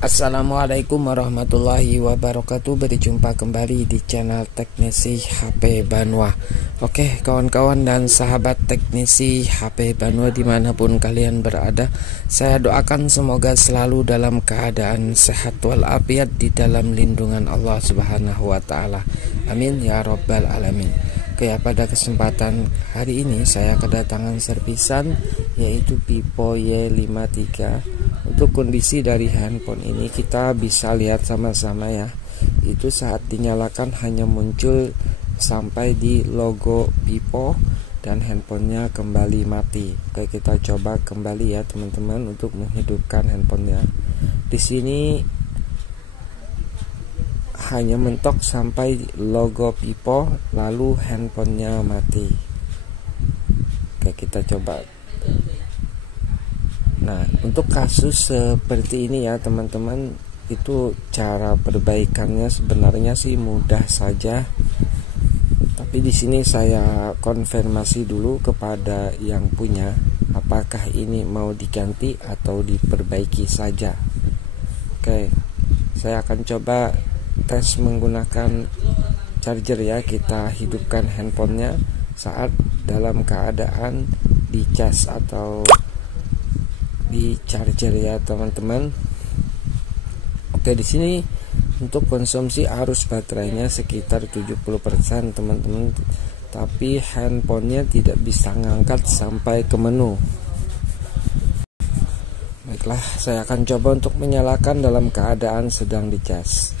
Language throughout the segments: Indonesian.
Assalamualaikum warahmatullahi wabarakatuh. Berjumpa kembali di channel Teknisi HP Banua. Oke kawan-kawan dan sahabat teknisi HP Banua dimanapun kalian berada, saya doakan semoga selalu dalam keadaan sehat walafiat di dalam lindungan Allah Subhanahu wa Ta'ala. Amin ya Rabbal Alamin. Oke, pada kesempatan hari ini saya kedatangan servisan yaitu Vivo Y53. Untuk kondisi dari handphone ini kita bisa lihat sama-sama ya. Itu saat dinyalakan hanya muncul sampai di logo Vivo dan handphonenya kembali mati. Oke, kita coba kembali ya teman-teman untuk menghidupkan handphonenya. Di sini hanya mentok sampai logo Vivo lalu handphonenya mati. Oke, kita coba. Nah, untuk kasus seperti ini ya teman-teman, itu cara perbaikannya sebenarnya sih mudah saja. Tapi di sini saya konfirmasi dulu kepada yang punya, apakah ini mau diganti atau diperbaiki saja. Oke, saya akan coba tes menggunakan charger ya. Kita hidupkan handphonenya saat dalam keadaan dicas atau di charger ya teman-teman. Oke, di sini untuk konsumsi arus baterainya sekitar 70% teman-teman, tapi handphonenya tidak bisa ngangkat sampai ke menu. Baiklah, saya akan coba untuk menyalakan dalam keadaan sedang dicas.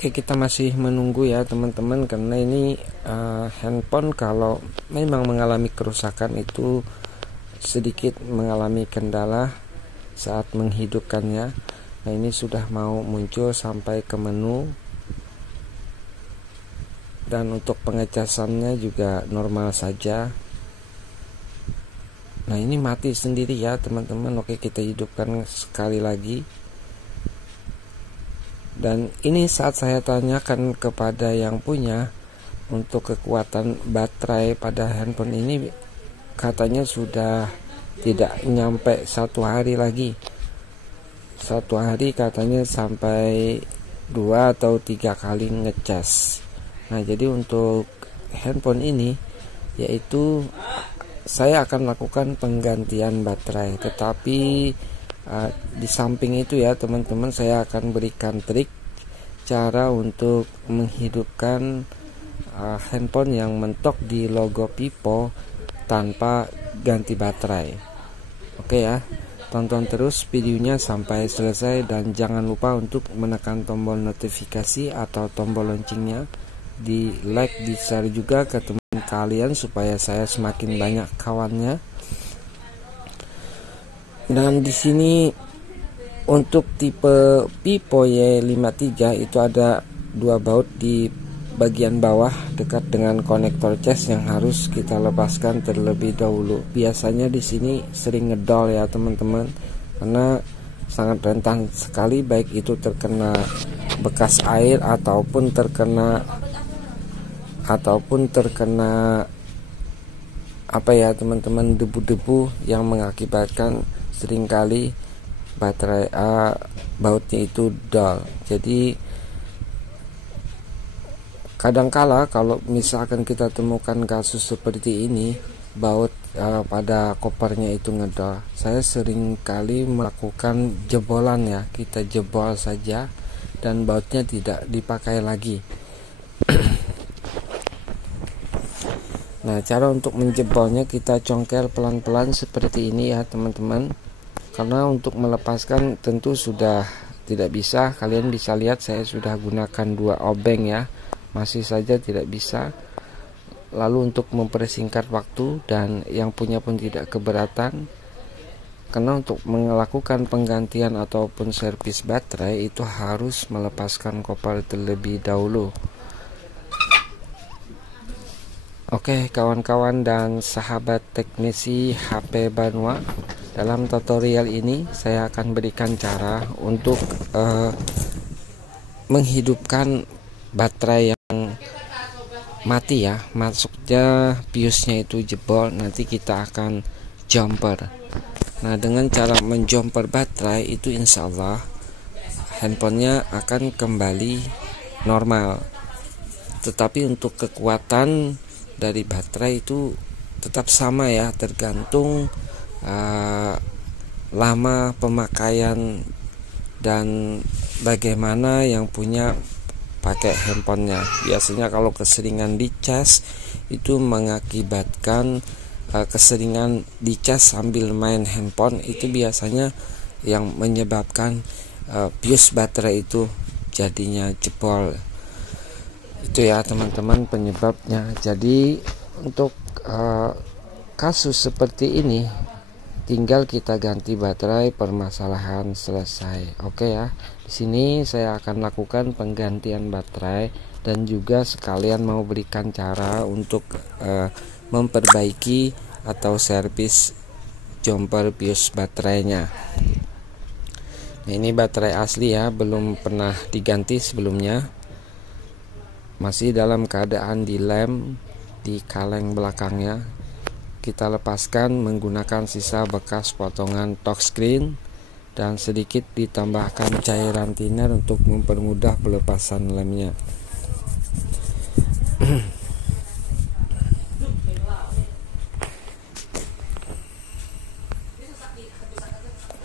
Oke, kita masih menunggu ya teman-teman, karena ini handphone kalau memang mengalami kerusakan itu sedikit mengalami kendala saat menghidupkannya. Nah, ini sudah mau muncul sampai ke menu, dan untuk pengecasannya juga normal saja. Nah, ini mati sendiri ya teman-teman. Oke, kita hidupkan sekali lagi. Dan ini saat saya tanyakan kepada yang punya untuk kekuatan baterai pada handphone ini, katanya sudah tidak nyampe 1 hari lagi. 1 hari katanya sampai 2 atau 3 kali ngecas. Nah, jadi untuk handphone ini yaitu saya akan lakukan penggantian baterai, tetapi di samping itu ya teman-teman, saya akan berikan trik cara untuk menghidupkan handphone yang mentok di logo Vivo tanpa ganti baterai. Oke ya, tonton terus videonya sampai selesai dan jangan lupa untuk menekan tombol notifikasi atau tombol loncengnya, di like, di share juga ke teman kalian supaya saya semakin banyak kawannya. Dan di sini untuk tipe Vivo Y53 itu ada 2 baut di bagian bawah dekat dengan konektor cas yang harus kita lepaskan terlebih dahulu. Biasanya di sini sering ngedol ya teman-teman, karena sangat rentan sekali baik itu terkena bekas air ataupun terkena apa ya teman-teman, debu-debu yang mengakibatkan seringkali baterai bautnya itu dull. Jadi kadangkala kalau misalkan kita temukan kasus seperti ini, baut pada kopernya itu ngedol, saya seringkali melakukan jebolan ya. Kita jebol saja dan bautnya tidak dipakai lagi. Nah, cara untuk menjebolnya kita congkel pelan-pelan seperti ini ya teman-teman. Karena untuk melepaskan tentu sudah tidak bisa. Kalian bisa lihat saya sudah gunakan 2 obeng ya, masih saja tidak bisa. Lalu untuk mempersingkat waktu dan yang punya pun tidak keberatan, karena untuk melakukan penggantian ataupun servis baterai itu harus melepaskan koper terlebih dahulu. Oke kawan-kawan dan sahabat teknisi HP Banua, Dalam tutorial ini saya akan berikan cara untuk menghidupkan baterai yang mati ya, maksudnya fuse-nya itu jebol, nanti kita akan jumper. Nah, dengan cara menjumper baterai itu insya Allah handphonenya akan kembali normal. Tetapi untuk kekuatan dari baterai itu tetap sama ya, tergantung lama pemakaian dan bagaimana yang punya pakai handphonenya. Biasanya kalau keseringan dicas itu mengakibatkan keseringan dicas sambil main handphone, itu biasanya yang menyebabkan fuse baterai itu jadinya jebol. Itu ya teman-teman penyebabnya. Jadi untuk kasus seperti ini tinggal kita ganti baterai, permasalahan selesai. Oke ya. Di sini saya akan lakukan penggantian baterai dan juga sekalian mau berikan cara untuk memperbaiki atau servis jumper fuse baterainya. Nah, ini baterai asli ya, belum pernah diganti sebelumnya. Masih dalam keadaan dilem di kaleng belakangnya. Kita lepaskan menggunakan sisa bekas potongan touchscreen dan sedikit ditambahkan cairan thinner untuk mempermudah pelepasan lemnya.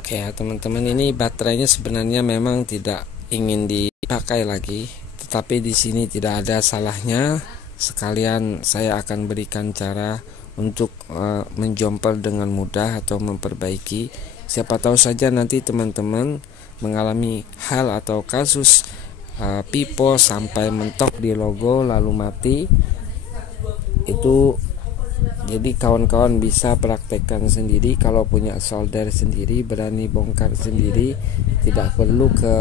Oke ya teman-teman, ini baterainya sebenarnya memang tidak ingin dipakai lagi, tetapi di sini tidak ada salahnya. Sekalian saya akan berikan cara untuk menjumper dengan mudah atau memperbaiki. Siapa tahu saja nanti teman-teman mengalami hal atau kasus pipo sampai mentok di logo lalu mati. Itu jadi kawan-kawan bisa praktekkan sendiri. Kalau punya solder sendiri, berani bongkar sendiri, tidak perlu ke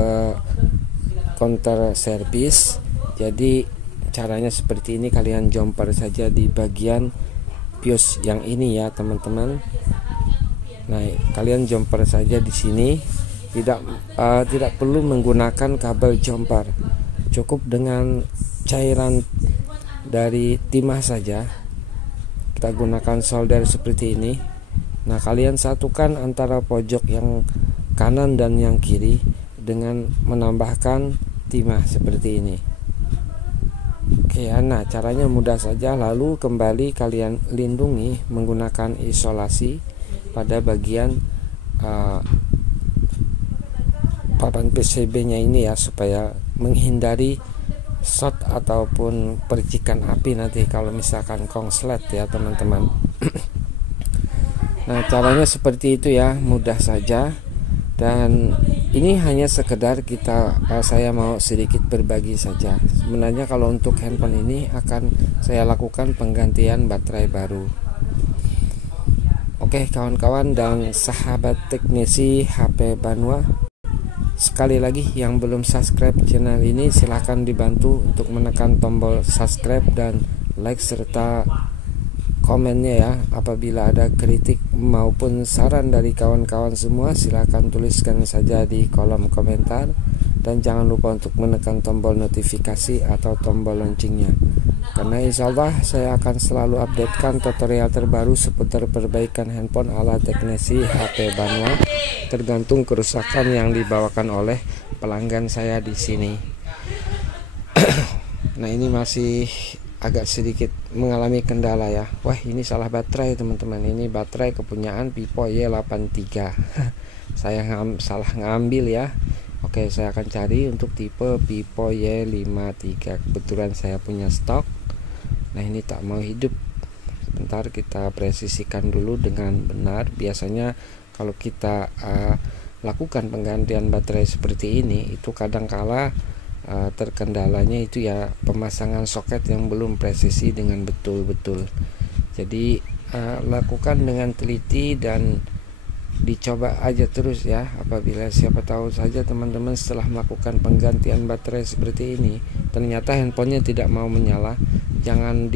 counter service. Jadi caranya seperti ini, kalian jumper saja di bagian fuse yang ini ya teman-teman. Nah, kalian jumper saja di sini, tidak perlu menggunakan kabel jumper, cukup dengan cairan dari timah saja. Kita gunakan solder seperti ini. Nah, kalian satukan antara pojok yang kanan dan yang kiri dengan menambahkan timah seperti ini. Oke, nah caranya mudah saja. Lalu kembali kalian lindungi menggunakan isolasi pada bagian papan PCB-nya ini ya, supaya menghindari short ataupun percikan api nanti kalau misalkan konslet ya teman-teman. Nah, caranya seperti itu ya, mudah saja. Dan ini hanya sekedar saya mau sedikit berbagi saja. Sebenarnya kalau untuk handphone ini akan saya lakukan penggantian baterai baru. Oke kawan-kawan dan sahabat teknisi HP Banua, sekali lagi yang belum subscribe channel ini silahkan dibantu untuk menekan tombol subscribe dan like serta komennya ya. Apabila ada kritik maupun saran dari kawan-kawan semua, silahkan tuliskan saja di kolom komentar. Dan jangan lupa untuk menekan tombol notifikasi atau tombol loncengnya, karena insya Allah saya akan selalu updatekan tutorial terbaru seputar perbaikan handphone ala teknisi HP Banua, tergantung kerusakan yang dibawakan oleh pelanggan saya di sini. Nah, ini masih agak sedikit mengalami kendala ya. Wah, ini salah baterai teman-teman. Ini baterai kepunyaan Pipo Y83. Saya salah ngambil ya. Oke, saya akan cari untuk tipe Pipo Y53. Kebetulan saya punya stok. Nah, ini tak mau hidup. Sebentar, kita presisikan dulu dengan benar. Biasanya kalau kita lakukan penggantian baterai seperti ini, itu kadangkala terkendalanya itu ya pemasangan soket yang belum presisi dengan betul-betul. Jadi lakukan dengan teliti dan dicoba aja terus ya. Apabila siapa tahu saja teman-teman setelah melakukan penggantian baterai seperti ini ternyata handphonenya tidak mau menyala, jangan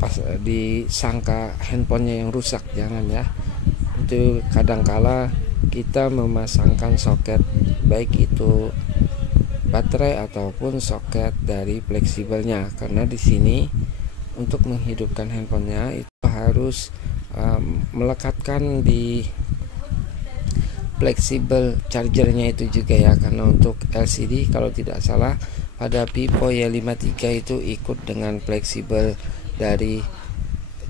pas disangka handphonenya yang rusak, jangan ya. Itu kadangkala kita memasangkan soket baik itu baterai ataupun soket dari fleksibelnya, karena di sini untuk menghidupkan handphonenya itu harus melekatkan di fleksibel chargernya itu juga ya, karena untuk LCD kalau tidak salah pada Pipo Y53 itu ikut dengan fleksibel dari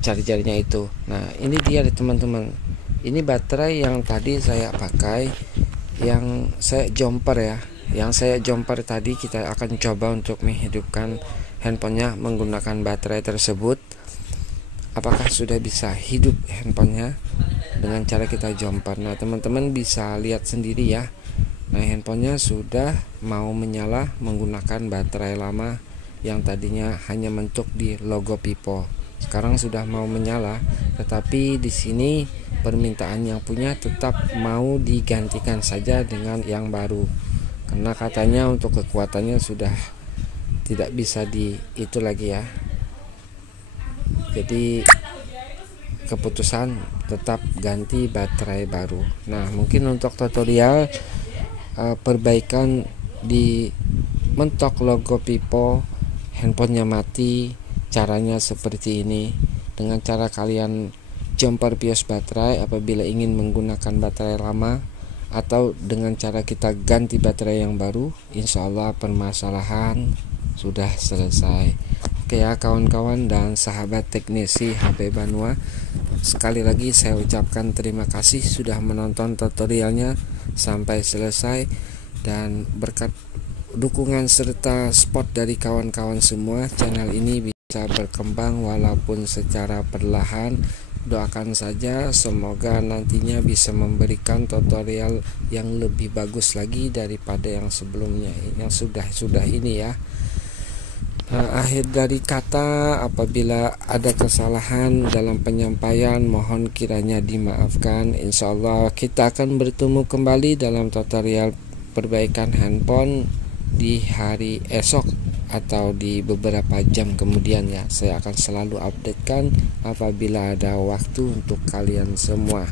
chargernya itu. Nah ini dia teman-teman, ini baterai yang tadi saya pakai, yang saya jumper ya, yang saya jumper tadi. Kita akan coba untuk menghidupkan handphonenya menggunakan baterai tersebut. Apakah sudah bisa hidup handphonenya dengan cara kita jumper? Nah teman-teman bisa lihat sendiri ya. Nah handphonenya sudah mau menyala menggunakan baterai lama yang tadinya hanya mentok di logo Pipo. Sekarang sudah mau menyala, tetapi di sini permintaan yang punya tetap mau digantikan saja dengan yang baru, karena katanya untuk kekuatannya sudah tidak bisa itu lagi ya. Jadi keputusan tetap ganti baterai baru. Nah mungkin untuk tutorial perbaikan di mentok logo Pipo, handphonenya mati, caranya seperti ini. Dengan cara kalian jumper bios baterai apabila ingin menggunakan baterai lama, atau dengan cara kita ganti baterai yang baru, insya Allah permasalahan sudah selesai. Oke ya kawan-kawan dan sahabat teknisi HP Banua, sekali lagi saya ucapkan terima kasih sudah menonton tutorialnya sampai selesai, dan berkat dukungan serta support dari kawan-kawan semua, channel ini bisa berkembang walaupun secara perlahan. Doakan saja semoga nantinya bisa memberikan tutorial yang lebih bagus lagi daripada yang sebelumnya, yang sudah ini ya. Nah, akhir dari kata, apabila ada kesalahan dalam penyampaian mohon kiranya dimaafkan. Insya Allah kita akan bertemu kembali dalam tutorial perbaikan handphone di hari esok atau di beberapa jam kemudian ya. Saya akan selalu updatekan apabila ada waktu untuk kalian semua.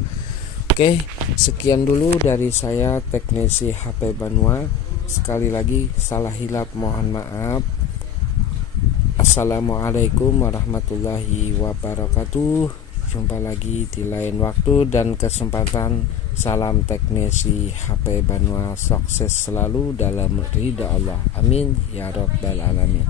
Oke, sekian dulu dari saya teknisi HP Banua. Sekali lagi salah hilap mohon maaf. Assalamualaikum warahmatullahi wabarakatuh. Jumpa lagi di lain waktu dan kesempatan. Salam teknisi HP Banua, sukses selalu dalam ridha Allah. Amin ya rabbal alamin.